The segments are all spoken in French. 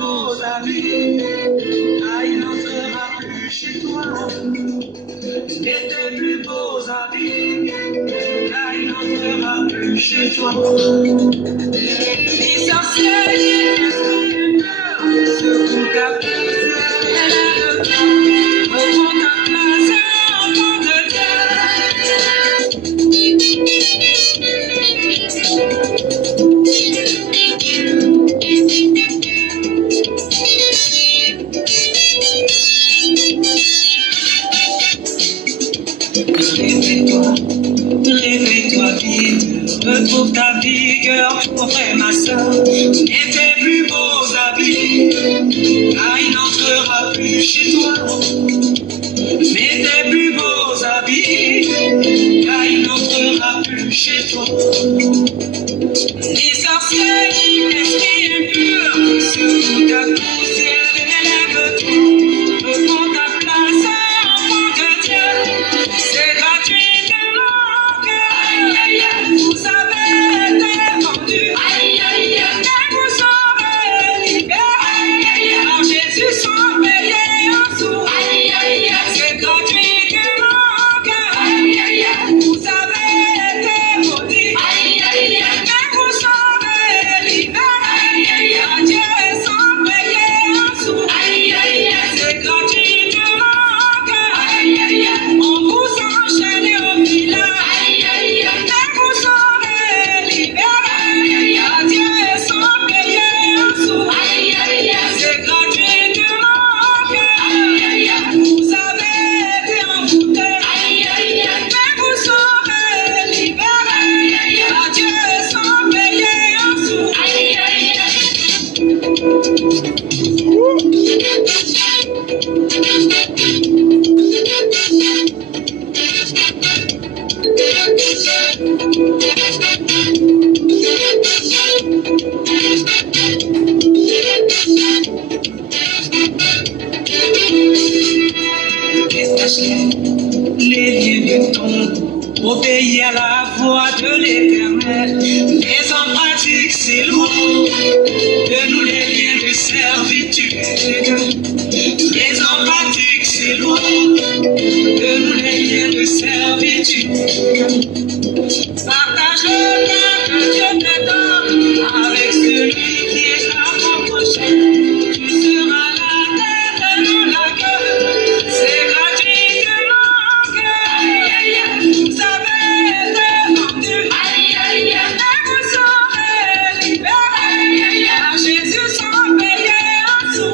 beaux habits, là il n'entrera plus chez toi. Mets tes plus beaux habits, là il n'entrera plus chez toi. Les sorciers secouent ta poussière et lève-toi. Reprends ta place, enfant de Dieu. Réveille-toi vite, retrouve ta vigueur, mon frère, ma soeur. Mets tes plus beaux habits, car il n'entrera plus chez toi. Mets tes plus beaux habits, car il n'entrera plus chez toi. Les sorciers, esprit impur, secouent ta poussière et lève-toi. Reprends ta place, enfant de Dieu. C'est gratuitement que vous avez été vendus. Mais vous serez libérés par Jésus sans payer un sou. C'est gratuitement que vous avez été maudits. Mais vous serez libérés par Dieu sans payer un sou. C'est gratuitement que on vous enchaîne au village. Mais vous serez libérés par Dieu sans payer un sou. C'est gratuitement que vous avez été envoûtés. Mais vous serez libérés par Dieu sans payer un sou. Détache-les, les liens de ton, obéis à la voix de l'Éternel. Mais en pratique, c'est loin de nous les liens de servitude. Mais en pratique, c'est loin de nous les liens de servitude. Partage le pain que Dieu te donne avec celui qui est à ton prochain. Tu seras la tête et non la queue. C'est gratuitement que vous avez été vendus. Mais vous serez libérés par Jésus sans payer un sou.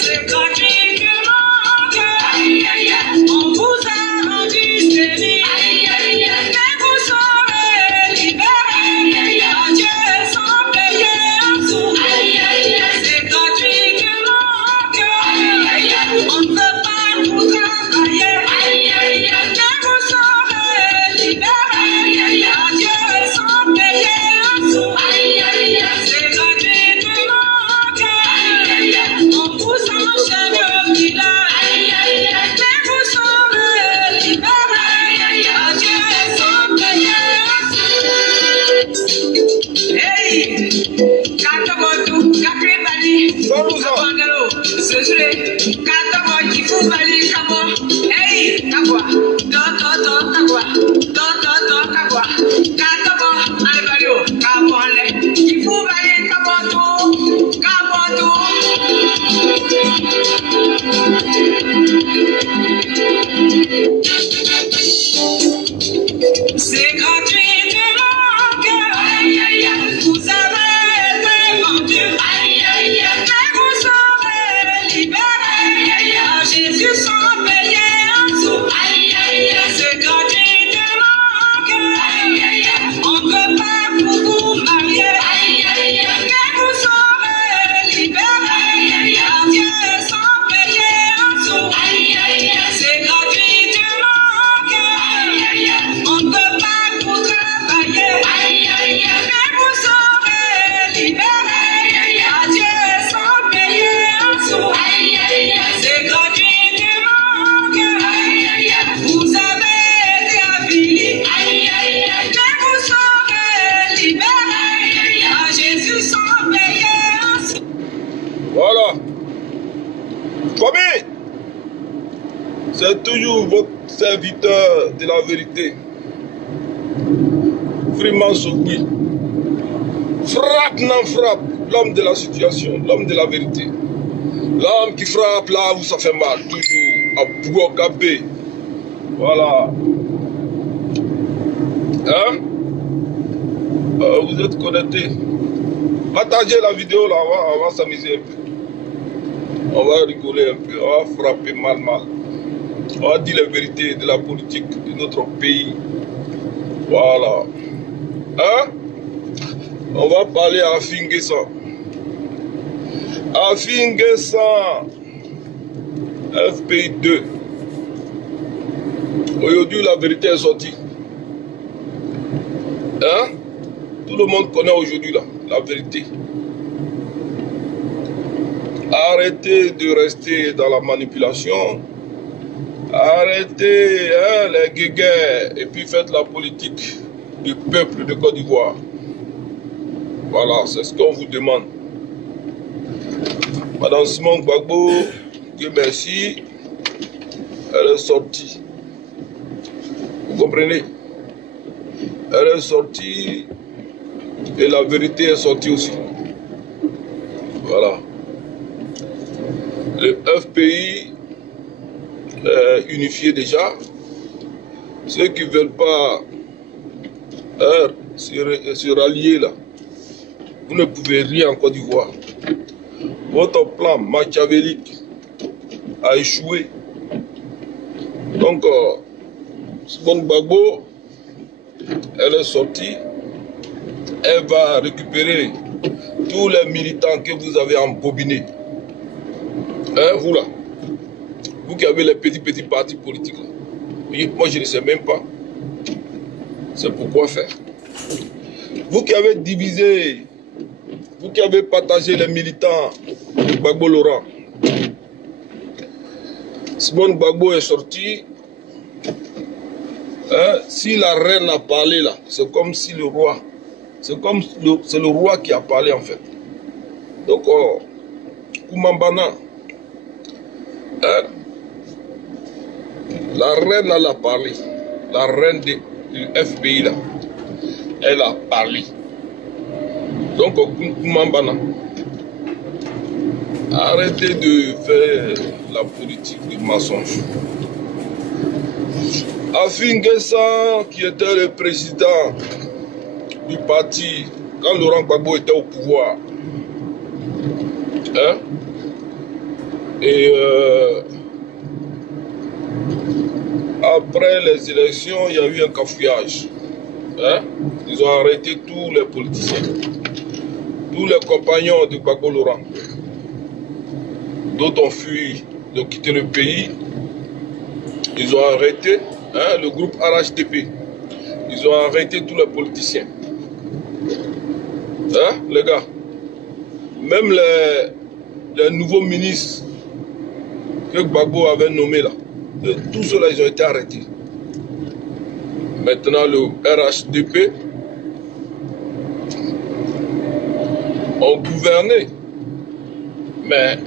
C'est gratuitement que on vous a rendu stérile. Mais vous serez libérés par Dieu sans payer un sou. C'est gratuitement que on ne peut pas vous travailler. Mais vous serez libérés par Dieu sans payer un sou. C'est gratuitement que on vous enchaîne au village. Mais vous serez libérés par Dieu sans payer un sou. Hey, Katamotu, Kakribali, Kabangalo, Sesure, Katamotu, Kibali, Kabo, hey, Kabwa, Toto, Kabwa, Toto, Kabwa, Katabo, Albario, Kabole, Kibali, Kabotu, Kabotu. C'est gratuitement que vous avez été vendus. Mais vous serez libérés par Jésus sans payer un sou. C'est toujours votre serviteur de la vérité. Freeman Sogui. Frappe, non frappe. L'homme de la situation, l'homme de la vérité. L'homme qui frappe là où ça fait mal. Toujours à Bouakabé. Voilà. Hein? Vous êtes connectés. Partagez la vidéo là, on va s'amuser un peu. On va rigoler un peu, on va frapper mal. On va dire la vérité de la politique de notre pays. Voilà. Hein? On va parler à Afingessa. Afingessa. FPI 2. Aujourd'hui, la vérité est sortie. Hein? Tout le monde connaît aujourd'hui la vérité. Arrêtez de rester dans la manipulation. Arrêtez les guéguerres et puis faites la politique du peuple de Côte d'Ivoire. Voilà, c'est ce qu'on vous demande. Madame Simone Gbagbo, Dieu merci, elle est sortie. Vous comprenez? Elle est sortie et la vérité est sortie aussi. Voilà. Le FPI est unifié déjà. Ceux qui ne veulent pas se rallier là, vous ne pouvez rien en Côte d'Ivoire. Votre plan machiavélique a échoué. Donc, Simone Gbagbo, elle est sortie. Elle va récupérer tous les militants que vous avez embobinés. Hein, vous là, vous qui avez les petits partis politiques là. Oui, moi je ne sais même pas. C'est pourquoi faire. Vous qui avez divisé, vous qui avez partagé les militants de Gbagbo Laurent. Simone Gbagbo est sortie. Hein, si la reine a parlé là, c'est comme si le roi, c'est le roi qui a parlé en fait. Donc, Koumambana, hein, la reine elle a parlé, la reine du FPI là, elle a parlé. Donc, Koumambana, arrêtez de faire la politique du mensonge. Afingessa, qui était le président du parti quand Laurent Gbagbo était au pouvoir, hein? Et après les élections, il y a eu un cafouillage. Hein? Ils ont arrêté tous les politiciens, tous les compagnons de Gbagbo Laurent. D'autres ont fui, de quitter le pays. Ils ont arrêté le groupe RHDP. Ils ont arrêté tous les politiciens. Hein, les gars? Même les nouveaux ministres que Gbagbo avait nommés là, tous ceux-là, ils ont été arrêtés. Maintenant, le RHDP ont gouverné. Mais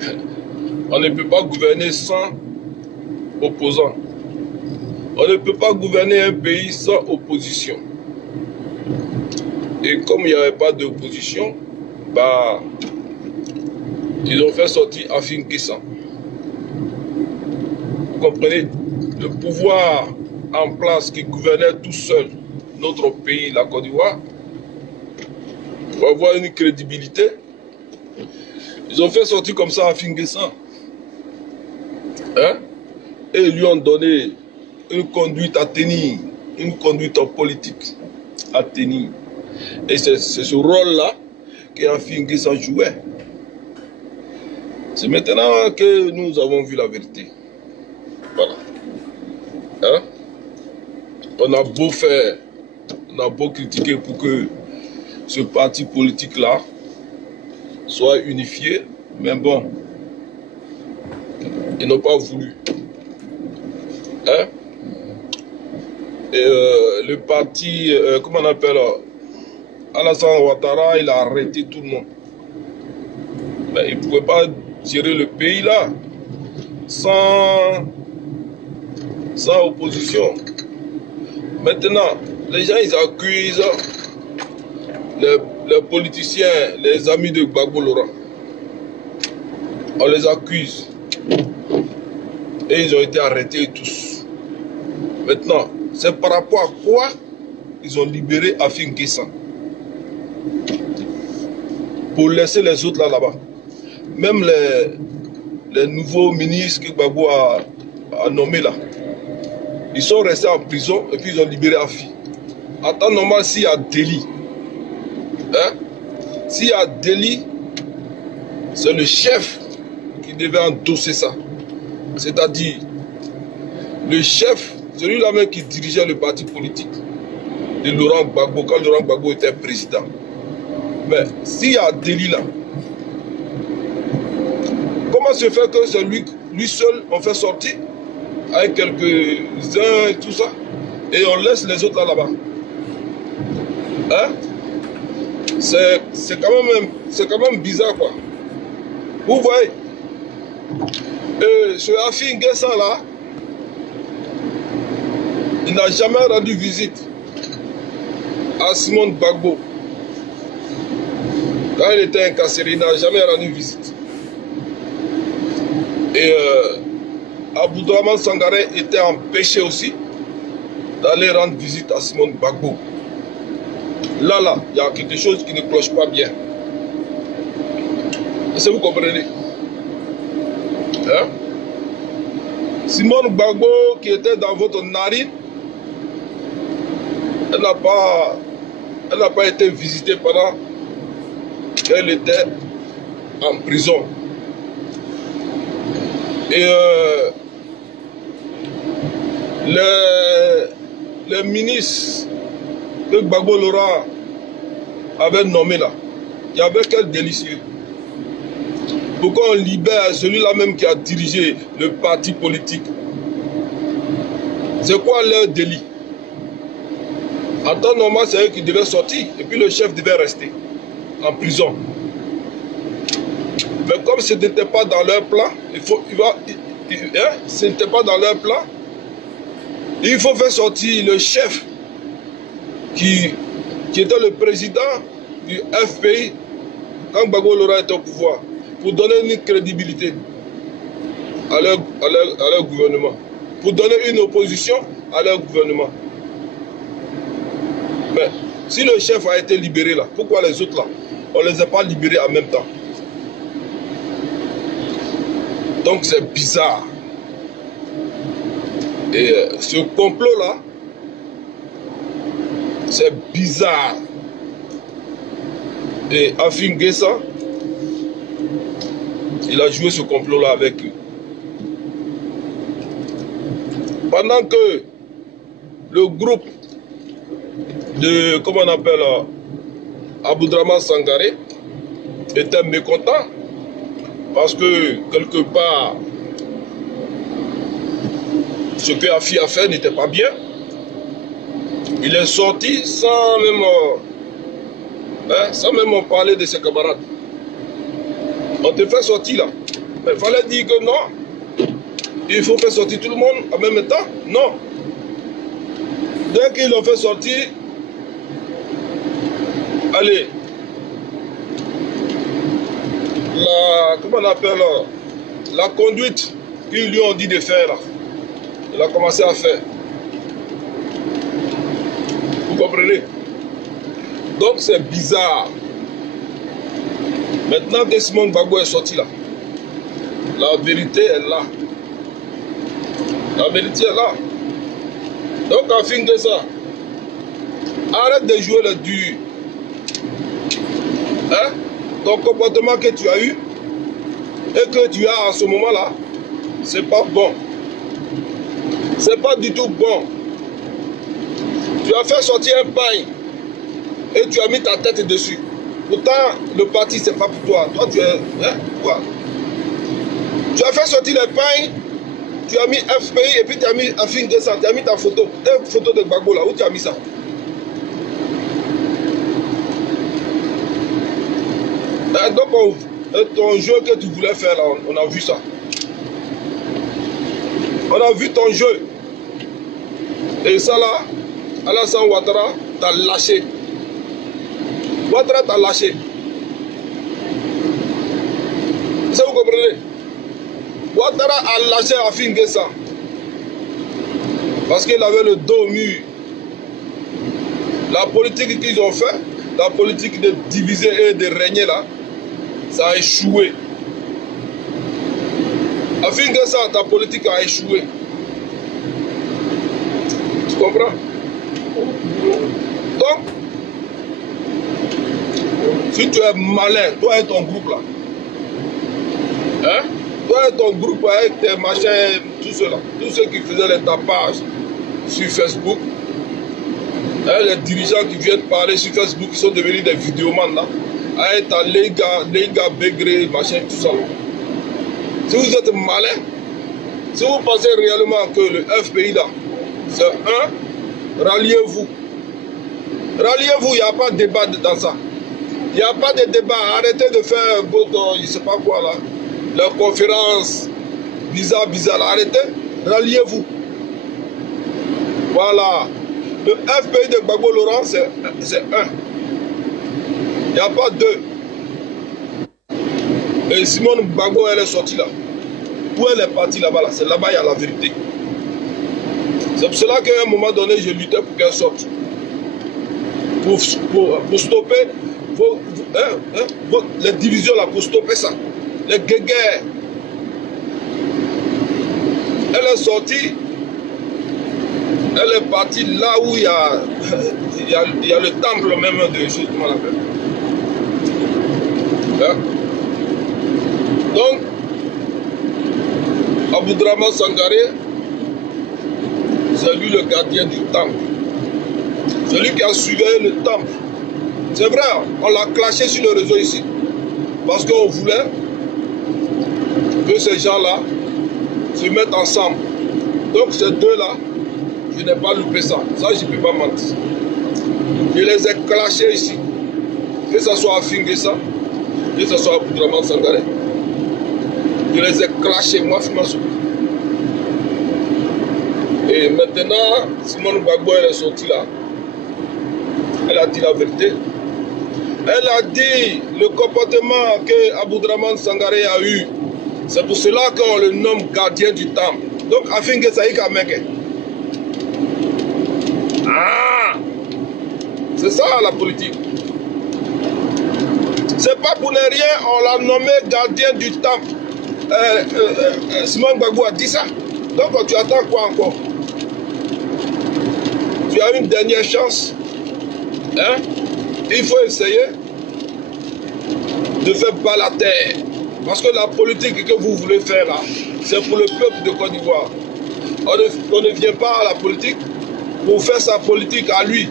on ne peut pas gouverner sans opposants. On ne peut pas gouverner un pays sans opposition. Et comme il n'y avait pas d'opposition, bah, ils ont fait sortir Afingessa. Vous comprenez? Le pouvoir en place qui gouvernait tout seul notre pays, la Côte d'Ivoire, pour avoir une crédibilité, ils ont fait sortir comme ça Afingessa. Hein? Et ils lui ont donné une conduite à tenir, une conduite politique à tenir. Et c'est ce rôle-là qu'Afingessa jouait. C'est maintenant que nous avons vu la vérité. Voilà. Hein? On a beau faire, on a beau critiquer pour que ce parti politique-là soit unifié, mais bon, ils n'ont pas voulu. Hein? Et le parti, comment on appelle, Alassane Ouattara, il a arrêté tout le monde. Mais il ne pouvait pas gérer le pays là sans sans opposition. Maintenant, les gens, ils accusent les politiciens, les amis de Gbagbo Laurent. On les accuse. Et ils ont été arrêtés tous. Maintenant, c'est par rapport à quoi ils ont libéré Afin Guessan. Pour laisser les autres là-bas. Même les nouveaux ministres que Gbagbo a nommés là. Ils sont restés en prison et puis ils ont libéré Afi. En temps normal, s'il y a délit, hein, s'il y a délit, c'est le chef qui devait endosser ça. C'est-à-dire, le chef, celui-là même qui dirigeait le parti politique de Laurent Gbagbo, quand Laurent Gbagbo était président. Mais s'il y a délit là, comment se fait que c'est lui seul on fait sortir avec quelques-uns et tout ça, et on laisse les autres là-bas? Hein? C'est quand même bizarre, quoi. Vous voyez, ce Afin Guessan là, il n'a jamais rendu visite à Simone Gbagbo. Quand il était incarcéré, il n'a jamais rendu visite. Et Aboudraman Sangaré était empêché aussi d'aller rendre visite à Simone Gbagbo. Là, il y a quelque chose qui ne cloche pas bien. Est-ce que vous comprenez? Hein? Simone Gbagbo, qui était dans votre narine, elle n'a pas été visitée pendant qu'elle était en prison. Et les ministres que Gbagbo Laurent avait nommés là, il y avait quel délicieux. Pourquoi on libère celui-là même qui a dirigé le parti politique? C'est quoi leur délit? En temps normal, c'est eux qui devaient sortir et puis le chef devait rester en prison. Mais comme ce n'était pas dans leur plan, ce n'était pas dans leur plan, il faut faire sortir le chef qui était le président du FPI quand Gbagbo Laurent était au pouvoir, pour donner une crédibilité à leur gouvernement, pour donner une opposition à leur gouvernement. Mais si le chef a été libéré là, pourquoi les autres là, on ne les a pas libérés en même temps? Donc c'est bizarre. Et ce complot là, c'est bizarre. Et Afin Guessan, il a joué ce complot là avec eux. Pendant que le groupe de, comment on appelle, Aboudraman Sangaré était mécontent, parce que quelque part, ce que Afi a fait n'était pas bien. Il est sorti sans même en parler de ses camarades. On te fait sortir là. Mais il fallait dire que non. Il faut faire sortir tout le monde en même temps. Non. Dès qu'ils l'ont fait sortir, allez, comment on appelle, la conduite qu'ils lui ont dit de faire là, il a commencé à faire. Vous comprenez? Donc c'est bizarre. Maintenant que Simone Gbagbo est sorti là, la vérité est là. La vérité est là. Donc Afin Guessan, arrête de jouer le dur. Hein? Ton comportement que tu as eu et que tu as en ce moment là, c'est pas bon. C'est pas du tout bon. Tu as fait sortir un pain et tu as mis ta tête dessus. Pourtant, le parti, c'est pas pour toi. Toi, tu es... Hein? Quoi? Tu as fait sortir le pain, tu as mis FPI et puis tu as mis Afin Guessan, tu as mis ta photo. Une photo de Gbagbo là, où tu as mis ça? Donc, ton jeu que tu voulais faire là, on a vu ça. On a vu ton jeu. Et ça là, Alassane Ouattara t'a lâché. Ouattara t'a lâché. Ça vous comprenez? Ouattara a lâché Afin Guessa. Parce qu'il avait le dos au mur. La politique qu'ils ont fait, la politique de diviser et de régner là, ça a échoué. Afin Guessa, ta politique a échoué. Tu comprends? Donc, si tu es malin, toi et ton groupe là, hein? Toi et ton groupe avec tes machins, tout cela, tous ceux qui faisaient les tapages sur Facebook, hein, les dirigeants qui viennent parler sur Facebook, qui sont devenus des vidéomans là, avec ta Lenga, Begré, machin, tout ça. Si vous êtes malin, si vous pensez réellement que le FPI là, c'est un, ralliez-vous. Ralliez-vous, il n'y a pas de débat dans ça. Il n'y a pas de débat. Arrêtez de faire votre, je ne sais pas quoi là, la conférence bizarre, là. Arrêtez, ralliez-vous. Voilà. Le FPI de Gbagbo Laurent, c'est un. Il n'y a pas deux. Et Simone Gbagbo, elle est sortie là. Où elle est partie là-bas, là, c'est là-bas, il y a la vérité. C'est pour cela qu'à un moment donné, je luttais pour qu'elle sorte. Pour stopper les divisions là, pour stopper ça. Les guéguerres. Elle est sortie. Elle est partie là où il y a le temple même de choses, comment on appelle. Hein? Donc, Aboudraman Sangaré, c'est lui le gardien du temple. Celui qui a surveillé le temple. C'est vrai, on l'a clashé sur le réseau ici. Parce qu'on voulait que ces gens-là se mettent ensemble. Donc ces deux-là, je n'ai pas loupé ça. Ça, je ne peux pas mentir. Je les ai clashés ici. Que ce soit à Fingessa, que ce soit à Aboudraman Sangaré. Je les ai clashés, moi, finalement. Et maintenant, Simone Gbagbo, elle est sortie là. Elle a dit la vérité. Elle a dit le comportement que Aboudraman Sangaré a eu. C'est pour cela qu'on le nomme gardien du temple. Donc, Afin Guessa Ika Meke. Ah! C'est ça la politique. C'est pas pour ne rien, on l'a nommé gardien du temple. Simone Gbagbo a dit ça. Donc, tu attends quoi encore? Tu as une dernière chance. Hein? Il faut essayer de faire bas la terre. Parce que la politique que vous voulez faire là, c'est pour le peuple de Côte d'Ivoire. On ne vient pas à la politique pour faire sa politique à lui.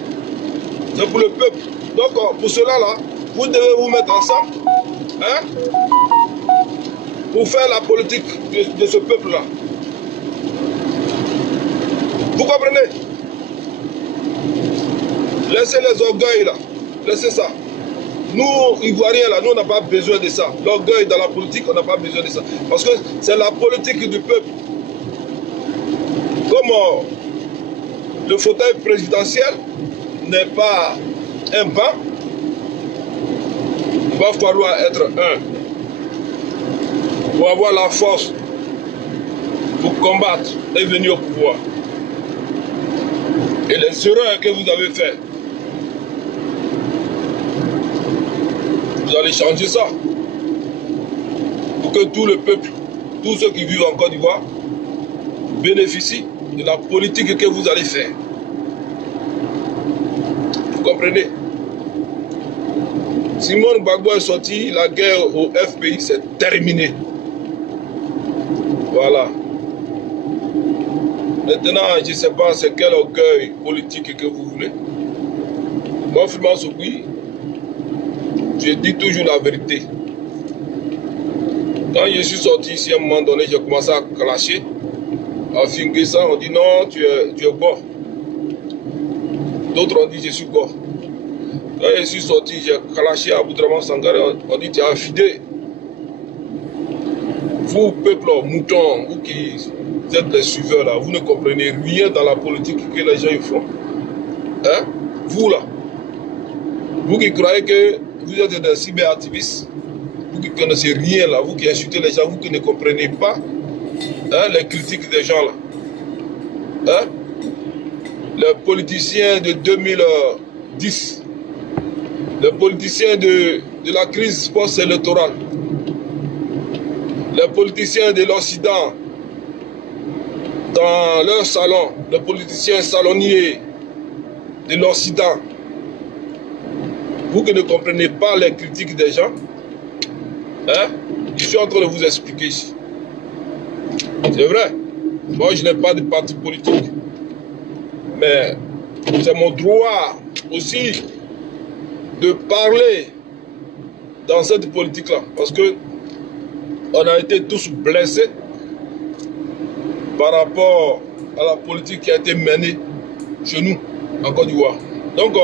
C'est pour le peuple. Donc pour cela là, vous devez vous mettre ensemble, hein, pour faire la politique de ce peuple là. Vous comprenez? Laissez les orgueils là. Laissez ça. Nous, Ivoiriens là, nous on n'a pas besoin de ça. L'orgueil dans la politique, on n'a pas besoin de ça. Parce que c'est la politique du peuple. Comme le fauteuil présidentiel n'est pas un banc, il va falloir être un. Pour avoir la force pour combattre et venir au pouvoir. Et les erreurs que vous avez faites, vous allez changer ça. Pour que tout le peuple, tous ceux qui vivent en Côte d'Ivoire, bénéficient de la politique que vous allez faire. Vous comprenez? Simone Gbagbo est sorti, la guerre au FPI, c'est terminé. Voilà. Maintenant, je ne sais pas c'est quel orgueil politique que vous voulez. Moi, Fulman Soukui, je dis toujours la vérité. Quand je suis sorti ici, à un moment donné, j'ai commencé à clasher. À Fingessa, on dit non, tu es Go. D'autres ont dit je suis Go. Quand je suis sorti, j'ai clashé à Aboudraman Sangaré, on dit tu es affidé. Vous, peuple, mouton, vous qui vous êtes les suiveurs là, vous ne comprenez rien dans la politique que les gens y font. Hein? Vous là, vous qui croyez que vous êtes des cyberactivistes, vous qui ne connaissez rien là, vous qui insultez les gens, vous qui ne comprenez pas les critiques des gens là. Hein? Les politiciens de 2010, les politiciens de la crise post-électorale, les politiciens de l'Occident dans leur salon, les politiciens salonniers de l'Occident, vous qui ne comprenez pas les critiques des gens, hein, je suis en train de vous expliquer ici. C'est vrai, moi je n'ai pas de parti politique, mais c'est mon droit aussi de parler dans cette politique-là, parce que on a été tous blessés par rapport à la politique qui a été menée chez nous, en Côte d'Ivoire. Donc,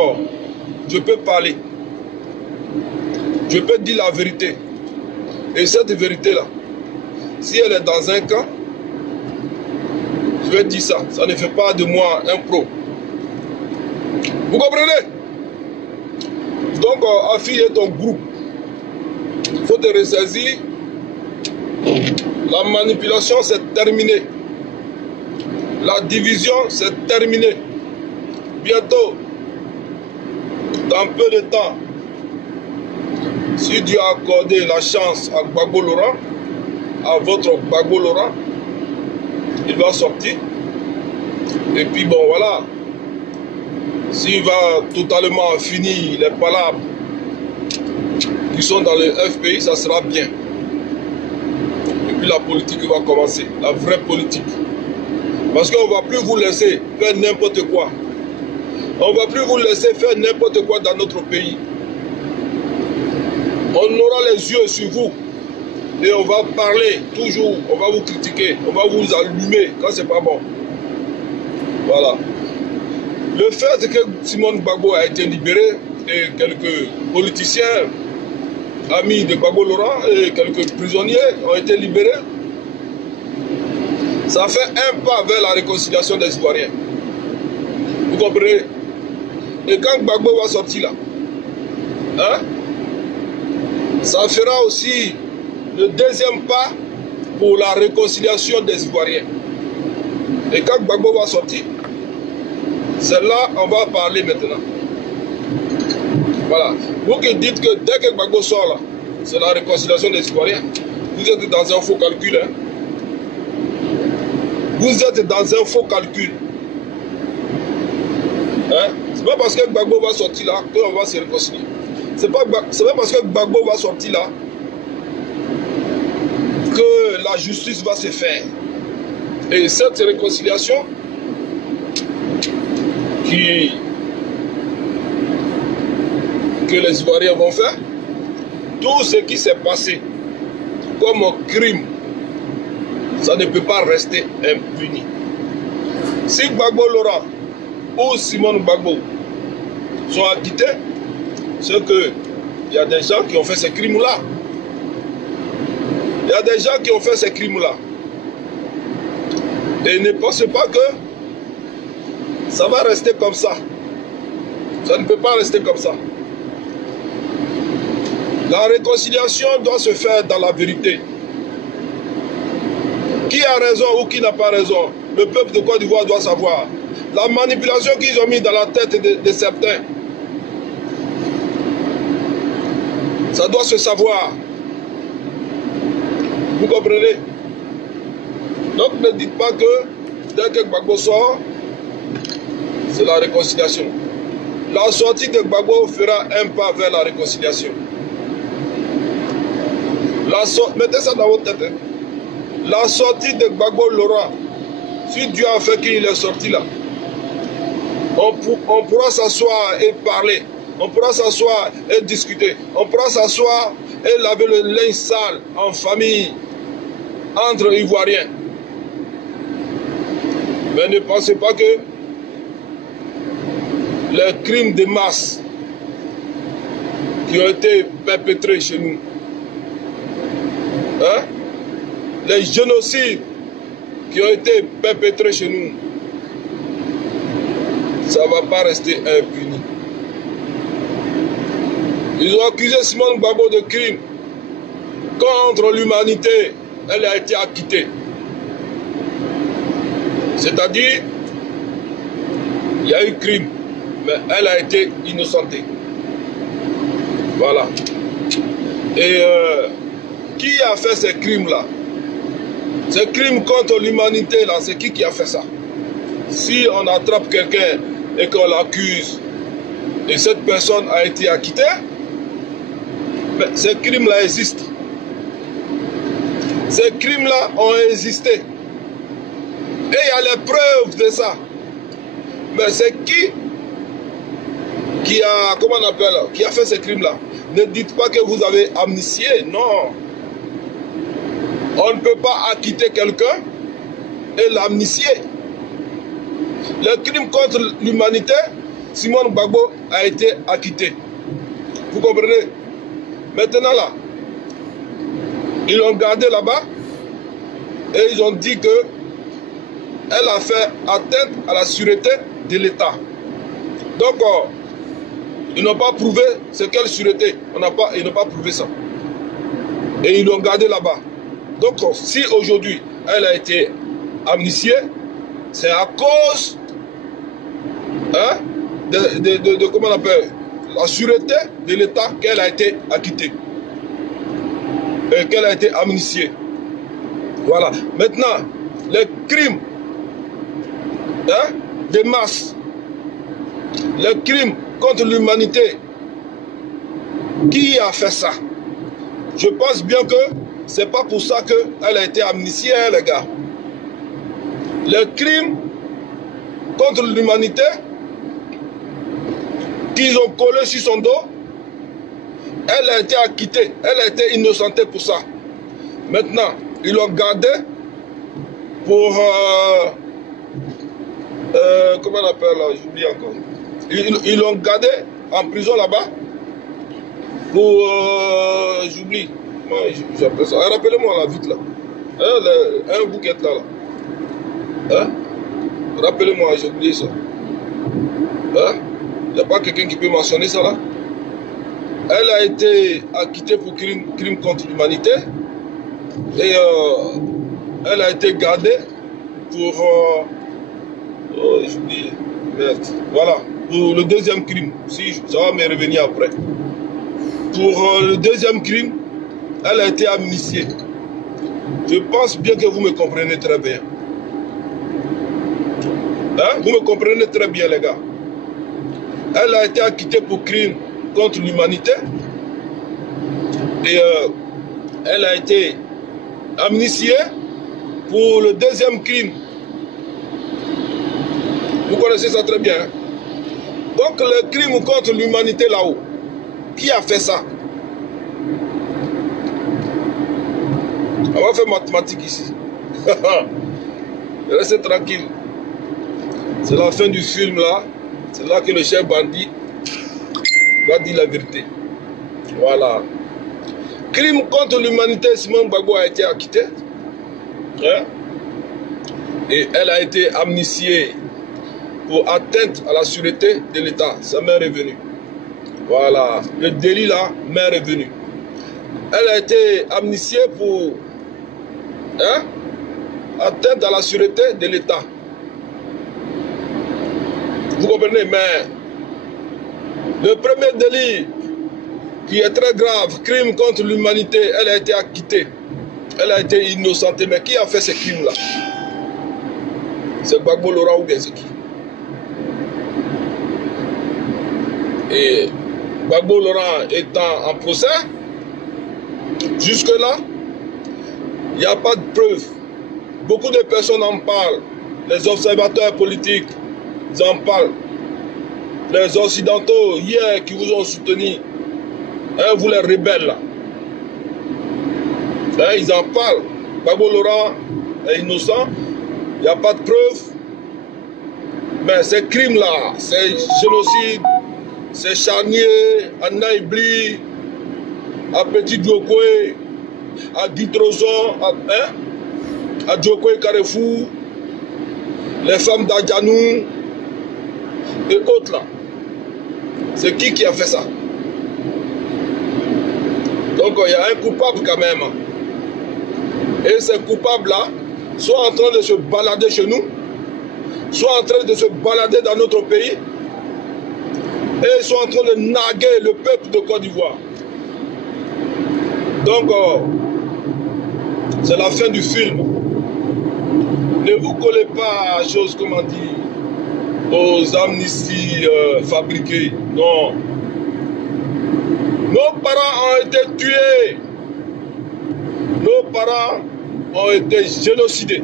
je peux parler, je peux dire la vérité. Et cette vérité-là, si elle est dans un camp, je vais dire ça, ça ne fait pas de moi un pro. Vous comprenez? Donc, affilier ton groupe, il faut te ressaisir. La manipulation, c'est terminé. La division, c'est terminé. Bientôt, dans peu de temps, si Dieu a accordé la chance à Gbagbo Laurent, à votre Gbagbo Laurent, il va sortir. Et puis bon, voilà. S'il va totalement finir les palabres qui sont dans le FPI, ça sera bien. Et puis la politique va commencer, la vraie politique. Parce qu'on ne va plus vous laisser faire n'importe quoi. On ne va plus vous laisser faire n'importe quoi dans notre pays. On aura les yeux sur vous. Et on va parler toujours, on va vous critiquer, on va vous allumer quand c'est pas bon. Voilà. Le fait que Simone Gbagbo a été libéré et quelques politiciens, amis de Gbagbo Laurent et quelques prisonniers ont été libérés, ça fait un pas vers la réconciliation des Ivoiriens. Vous comprenez? Et quand Gbagbo va sortir là, hein, ça fera aussi le deuxième pas pour la réconciliation des Ivoiriens. Et quand Gbagbo va sortir, c'est là qu'on va parler maintenant. Voilà. Vous qui dites que dès que Gbagbo sort là, c'est la réconciliation des Ivoiriens, vous êtes dans un faux calcul. Hein? Vous êtes dans un faux calcul. Hein? C'est pas parce que Gbagbo va sortir là qu'on va se réconcilier. C'est pas parce que Gbagbo va sortir là que la justice va se faire. Et cette réconciliation que les Ivoiriens vont faire, tout ce qui s'est passé comme crime, ça ne peut pas rester impuni. Si Gbagbo Laurent ou Simone Gbagbo sont acquittés, c'est qu'il y a des gens qui ont fait ces crimes-là. Il y a des gens qui ont fait ces crimes-là. Et ne pensez pas que ça va rester comme ça. Ça ne peut pas rester comme ça. La réconciliation doit se faire dans la vérité. Qui a raison ou qui n'a pas raison, le peuple de Côte d'Ivoire doit savoir. La manipulation qu'ils ont mis dans la tête de certains, ça doit se savoir. Vous comprenez? Donc ne dites pas que dès que Gbagbo sort, c'est la réconciliation. La sortie de Gbagbo fera un pas vers la réconciliation. Mettez ça dans votre tête. Hein. La sortie de Gbagbo Laurent, si Dieu a fait qu'il est sorti là, on pourra s'asseoir et parler. On pourra s'asseoir et discuter. On pourra s'asseoir et laver le linge sale en famille, entre Ivoiriens. Mais ne pensez pas que les crimes de masse qui ont été perpétrés chez nous, hein, les génocides qui ont été perpétrés chez nous, ça ne va pas rester impuni. Ils ont accusé Simone Gbagbo de crime contre l'humanité. Elle a été acquittée. C'est-à-dire, il y a eu crime, mais elle a été innocentée. Voilà. Et qui a fait ces crimes-là? Ces crimes contre l'humanité, là, c'est qui a fait ça? Si on attrape quelqu'un et qu'on l'accuse, et cette personne a été acquittée, mais ces crimes-là existent. Ces crimes-là ont existé. Et il y a les preuves de ça. Mais c'est qui a, comment on appelle, qui a fait ces crimes-là? Ne dites pas que vous avez amnistié, non. On ne peut pas acquitter quelqu'un et l'amnistier. Le crime contre l'humanité, Simone Gbagbo a été acquitté. Vous comprenez? Maintenant là, ils l'ont gardé là-bas et ils ont dit que elle a fait atteinte à la sûreté de l'État. Donc, ils n'ont pas prouvé c'est quelle sûreté. Ils n'ont pas prouvé ça. Et ils l'ont gardé là-bas. Donc, si aujourd'hui, elle a été amnistiée, c'est à cause de comment on appelle, la sûreté de l'État qu'elle a été acquittée. Et qu'elle a été amnistiée. Voilà. Maintenant, les crimes de masse, les crimes contre l'humanité, qui a fait ça? Je pense bien que c'est pas pour ça qu'elle a été amnistiée, les gars. Les crimes contre l'humanité qu'ils ont collé sur son dos, elle a été acquittée, elle a été innocentée pour ça. Maintenant, ils l'ont gardée pour... comment on appelle là? J'oublie encore. Ils l'ont gardée en prison là-bas pour... j'oublie. J'appelle ça. Rappelez-moi là, vite là. Un bouquet là. Rappelez-moi, j'ai oublié ça. Il n'y a pas quelqu'un qui peut mentionner ça là? Elle a été acquittée pour crime contre l'humanité et elle a été gardée pour... oh, j'oublie. Merde. Voilà. Pour le deuxième crime. Si, ça va me revenir après. Pour le deuxième crime, elle a été amnistiée. Je pense bien que vous me comprenez très bien. Vous me comprenez très bien, les gars. Elle a été acquittée pour crime contre l'humanité et elle a été amnistiée pour le deuxième crime. Vous connaissez ça très bien. Donc le crime contre l'humanité là-haut, qui a fait ça? On va faire mathématiques ici. Restez tranquille. C'est la fin du film là. C'est là que le chef bandit va dire la vérité. Voilà. Crime contre l'humanité, Simone Gbagbo a été acquittée. Et elle a été amnistiée pour atteinte à la sûreté de l'État. Ça m'est revenu. Voilà. Le délit là m'est revenu. Elle a été amnistiée pour atteinte à la sûreté de l'État. Vous comprenez? Mais le premier délit qui est très grave, crime contre l'humanité, elle a été acquittée. Elle a été innocentée. Mais qui a fait ce crime-là? C'est Gbagbo Laurent ou bien c'est qui? Et Gbagbo Laurent étant en procès, jusque-là, il n'y a pas de preuve. Beaucoup de personnes en parlent. Les observateurs politiques, ils en parlent. Les Occidentaux, hier, qui vous ont soutenu, vous les rebelles, là. Ils en parlent. Gbagbo Laurent est innocent. Il n'y a pas de preuve. Mais ces crimes-là, c'est génocide, c'est charnier, à Naïbli, à Petit Diokoué, à Dutrozon, à Djoko et Carrefour, les femmes d'Adjanou et autres là. C'est qui a fait ça? Donc il y a un coupable quand même. Et ces coupables-là sont en train de se balader chez nous, sont en train de se balader dans notre pays, et ils sont en train de narguer le peuple de Côte d'Ivoire. Donc, c'est la fin du film. Ne vous collez pas à choses, comment dire, aux amnisties fabriquées. Non. Nos parents ont été tués. Nos parents ont été génocidés.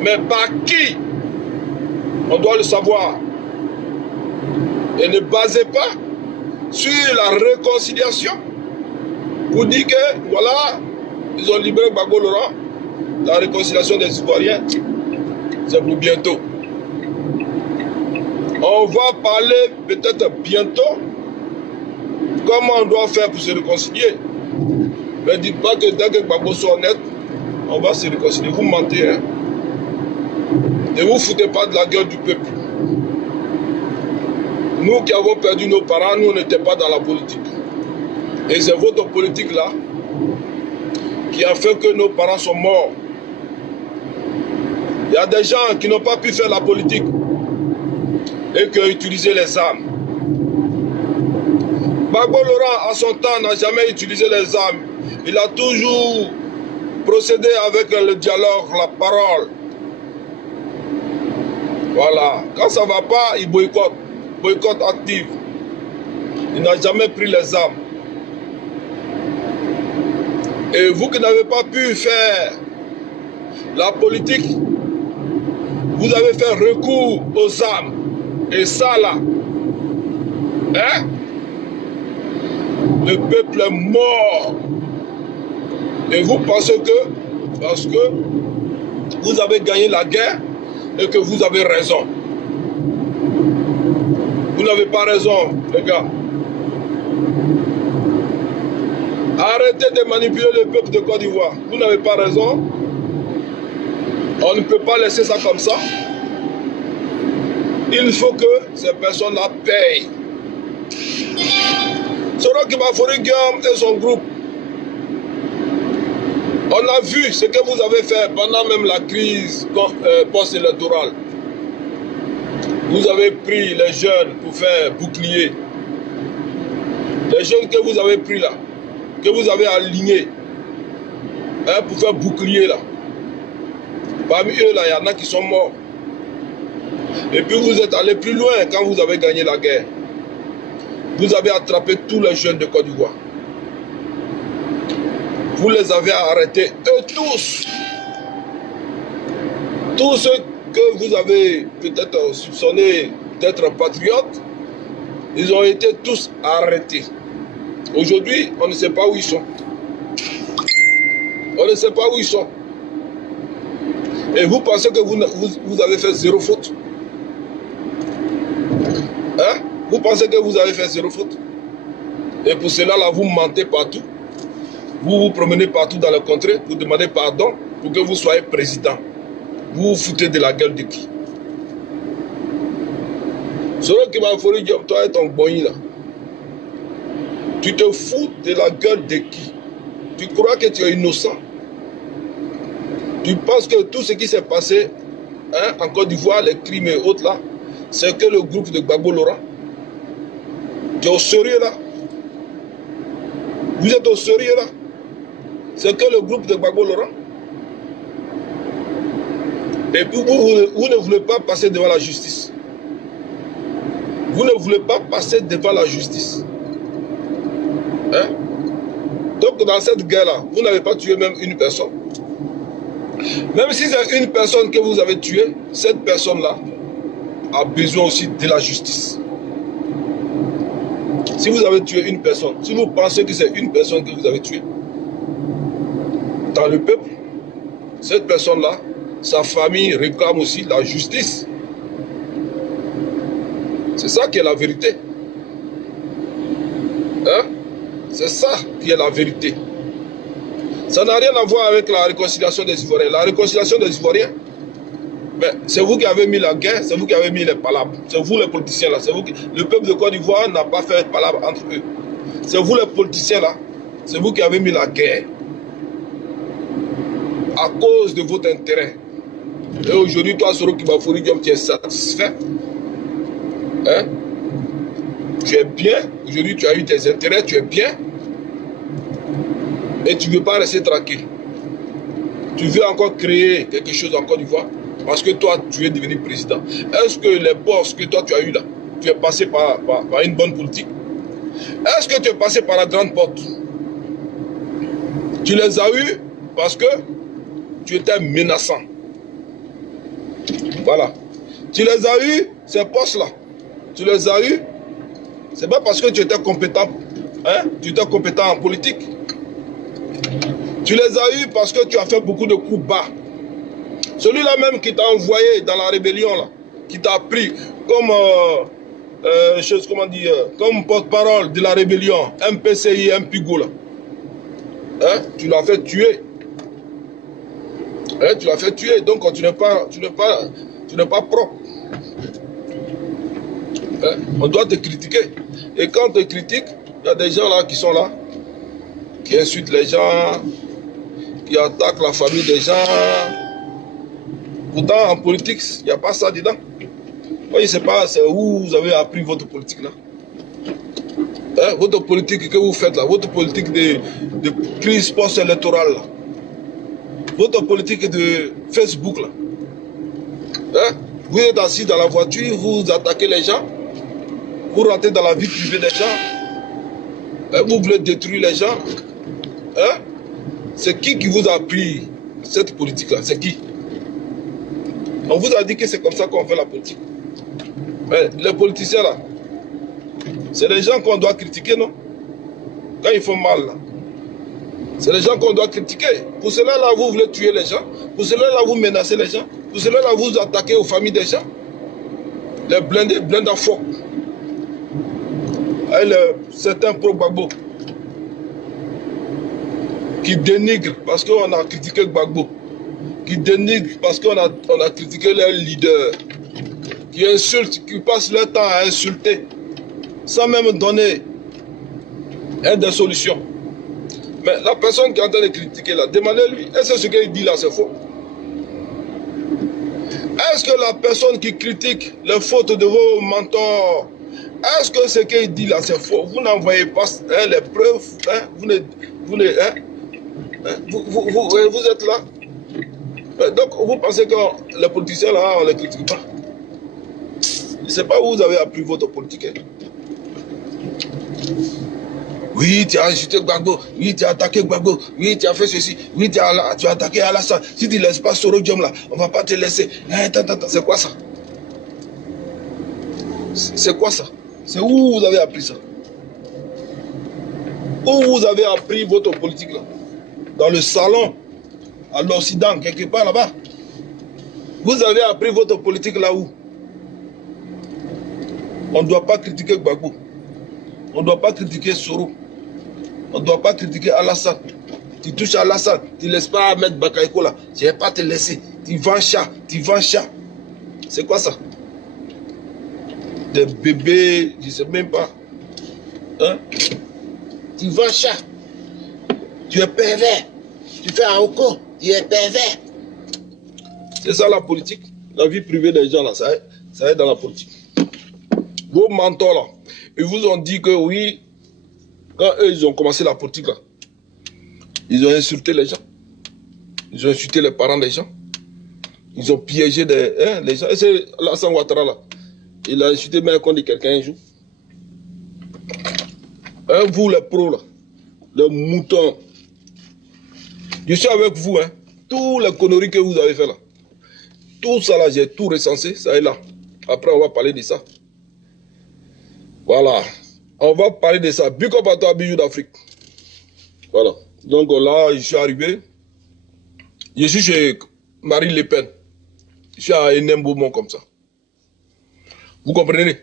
Mais par qui? On doit le savoir. Et ne basez pas sur la réconciliation pour dire que, voilà, ils ont libéré Gbagbo Laurent. La réconciliation des Ivoiriens, c'est pour bientôt. On va parler peut-être bientôt comment on doit faire pour se réconcilier. Mais dites pas que dès que Gbagbo soit honnête, on va se réconcilier. Vous mentez, hein. Ne vous foutez pas de la gueule du peuple. Nous qui avons perdu nos parents, nous n'étions pas dans la politique. Et c'est votre politique là qui a fait que nos parents sont morts. Il y a des gens qui n'ont pas pu faire la politique et qui ont utilisé les armes. Gbagbo Laurent, à son temps, n'a jamais utilisé les armes. Il a toujours procédé avec le dialogue, la parole. Voilà. Quand ça ne va pas, il boycotte. Boycott actif. Il n'a jamais pris les armes. Et vous qui n'avez pas pu faire la politique, vous avez fait recours aux armes. Et ça là, hein? Le peuple est mort. Et vous pensez que, parce que vous avez gagné la guerre et que vous avez raison. Vous n'avez pas raison, les gars. Arrêtez de manipuler le peuple de Côte d'Ivoire. Vous n'avez pas raison. On ne peut pas laisser ça comme ça. Il faut que ces personnes-là payent. Selon Kibafori Guillaume et son groupe, on a vu ce que vous avez fait pendant même la crise post-électorale. Vous avez pris les jeunes pour faire bouclier. Les jeunes que vous avez pris là, que vous avez alignés, hein, pour faire bouclier là. Parmi eux là, il y en a qui sont morts. Et puis vous êtes allé plus loin quand vous avez gagné la guerre. Vous avez attrapé tous les jeunes de Côte d'Ivoire. Vous les avez arrêtés, eux tous. Tous ceux que vous avez peut-être soupçonnés d'être patriotes, ils ont été tous arrêtés. Aujourd'hui, on ne sait pas où ils sont. On ne sait pas où ils sont. Et vous pensez que vous avez fait zéro faute? Hein? Vous pensez que vous avez fait zéro faute? Et pour cela, là, vous mentez partout. Vous vous promenez partout dans le contrée pour demander pardon pour que vous soyez président. Vous vous foutez de la gueule de qui? Selon Kibafori Diop, toi et ton boy là, tu te fous de la gueule de qui? Tu crois que tu es innocent? Tu penses que tout ce qui s'est passé, hein, en Côte d'Ivoire, les crimes et autres là, c'est que le groupe de Gbagbo Laurent? Tu es au sérieux là? Vous êtes au sérieux là? C'est que le groupe de Gbagbo Laurent? Et puis vous ne voulez pas passer devant la justice. Vous ne voulez pas passer devant la justice. Hein? Donc dans cette guerre-là, vous n'avez pas tué même une personne. Même si c'est une personne que vous avez tuée, cette personne-là a besoin aussi de la justice. Si vous avez tué une personne, si vous pensez que c'est une personne que vous avez tuée, dans le peuple, cette personne-là, sa famille réclame aussi la justice. C'est ça qui est la vérité. Hein? C'est ça qui est la vérité. Ça n'a rien à voir avec la réconciliation des Ivoiriens. La réconciliation des Ivoiriens, c'est vous qui avez mis la guerre, c'est vous qui avez mis les palabres. C'est vous les politiciens là. Le peuple de Côte d'Ivoire n'a pas fait de palabres entre eux. C'est vous les politiciens là. C'est vous qui avez mis la guerre. À cause de votre intérêt. Et aujourd'hui, toi, Soro Kibafouri, tu es satisfait. Hein? Tu es bien. Aujourd'hui, tu as eu tes intérêts, tu es bien. Et tu ne veux pas rester tranquille. Tu veux encore créer quelque chose en Côte d'Ivoire parce que toi, tu es devenu président. Est-ce que les postes que toi, tu as eu là, tu es passé par une bonne politique? Est-ce que tu es passé par la grande porte? Tu les as eus parce que tu étais menaçant. Voilà. Tu les as eus, ces postes-là. Tu les as eus, c'est pas parce que tu étais compétent. Hein? Tu étais compétent en politique. Tu les as eus parce que tu as fait beaucoup de coups bas. Celui-là même qui t'a envoyé dans la rébellion, là, qui t'a pris comme, comme porte-parole de la rébellion, MPCI, MPIGO, là. Hein? Tu l'as fait tuer. Hein? Tu l'as fait tuer, donc tu n'es pas propre. Hein? On doit te critiquer. Et quand on te critique, il y a des gens là qui sont là, qui insultent les gens, qui attaquent la famille des gens. Pourtant, en politique, il n'y a pas ça dedans. Moi, je ne sais pas où vous avez appris votre politique là. Hein? Votre politique que vous faites là, votre politique de crise post-électorale là. Votre politique de Facebook là. Hein? Vous êtes assis dans la voiture, vous attaquez les gens, vous rentrez dans la vie privée des gens, hein? Vous voulez détruire les gens. Hein? C'est qui vous a appris cette politique là? C'est qui? On vous a dit que c'est comme ça qu'on fait la politique. Mais les politiciens là, c'est les gens qu'on doit critiquer, non? Quand ils font mal là. C'est les gens qu'on doit critiquer. Pour cela là, vous voulez tuer les gens. Pour cela là, vous menacez les gens. Pour cela là, vous attaquez aux familles des gens. Les blindés à fond. Certains pro-Gbagbo qui dénigrent parce qu'on a critiqué Gbagbo. Qui dénigrent parce qu'on a critiqué leur leader. Qui insultent, qui passent leur temps à insulter. Sans même donner des solutions. Mais la personne qui est en train de critiquer là, demandez-lui, est-ce que ce qu'il dit là c'est faux? Est-ce que la personne qui critique les fautes de vos mentors, est-ce que ce qu'il dit là c'est faux? Vous n'envoyez pas les preuves, hein? Vous êtes là. Donc vous pensez que les politiciens là, on ne les critique pas? Je ne sais pas où vous avez appris votre politique. Hein? Oui, tu as insulté Gbagbo. Oui, tu as attaqué Gbagbo. Oui, tu as fait ceci. Oui, tu as attaqué Alassane. Si tu ne laisses pas Soro Diom là, on ne va pas te laisser. C'est quoi ça? C'est quoi ça? C'est où vous avez appris ça? Où vous avez appris votre politique là? Dans le salon, à l'Occident, quelque part là-bas. Vous avez appris votre politique là où? On ne doit pas critiquer Gbagbo. On ne doit pas critiquer Soro. On ne doit pas critiquer Alassane. Tu touches à Alassane, tu ne laisses pas mettre Bakaïko là. Je ne vais pas te laisser. Tu vends chat, tu vends chat. C'est quoi ça? Des bébés, je ne sais même pas. Hein? Tu vends chat. Tu es pervers. Tu fais un hoko, tu es pervers. C'est ça la politique. La vie privée des gens là, ça est dans la politique. Vos mentors là, ils vous ont dit que oui, quand eux ils ont commencé la politique là, ils ont insulté les gens, ils ont insulté les parents des gens, ils ont piégé les gens. Et c'est Alassane Ouattara là, il a insulté même contre quelqu'un un jour. Hein, vous les pros là, les moutons, je suis avec vous, hein, tous les conneries que vous avez fait là, tout ça là, j'ai tout recensé, ça est là. Après on va parler de ça. Voilà, on va parler de ça. Big up à toi, Bijou d'Afrique. Voilà, donc là, je suis arrivé. Je suis chez Marine Le Pen. Je suis à Hénin-Beaumont comme ça. Vous comprenez?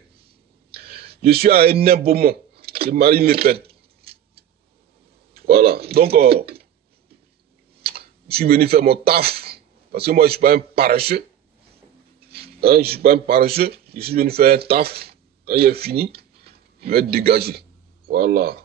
Je suis à Hénin-Beaumont, chez Marine Le Pen. Voilà, donc Je suis venu faire mon taf. Parce que moi, je ne suis pas un paresseux. Hein, je ne suis pas un paresseux. Je suis venu faire un taf. Quand il est fini, je vais être dégagé. Voilà.